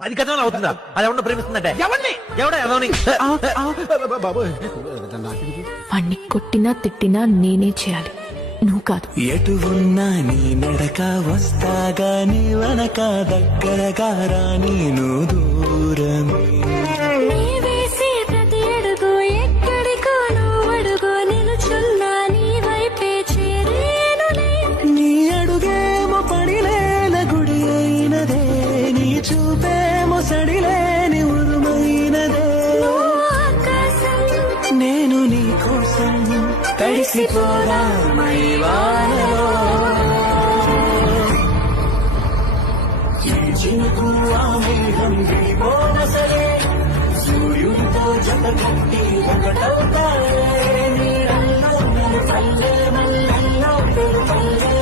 అది గతంలో అవుతుందా? అది ఎవరిని ప్రేమిస్తుందంటే ఎవరిని ఎవడా ఎవరిని వాణ్ణి కొట్టినా తిట్టినా నేనే చేయాలి, నువ్వు కాదు. ఎటు ఉన్నా నీ నడక వస్తాగా నీ వనక దగ్గరగా రాని నువ్వు దూరమే నీ వేసే ప్రతి అడుగు ఎక్కడికో నువ్వు అడుగు నిలుచున్నా నీ వైపే చేరేనులే. నీ అడుగేమో పడిలేల గుడి అయినదే నీ చూపేమో సడిలేని ఉరుమైనదే ఆకాశం నేను నీ కోసం తడిసిపోరా మై వానలో ఈ చినుకు ఆ మేఘం విడిపోనసలే సూర్యుడితో జత కట్టి ఒకటవుతాయే నీడల్లో పల్లె మల్లెల్లో పల్లె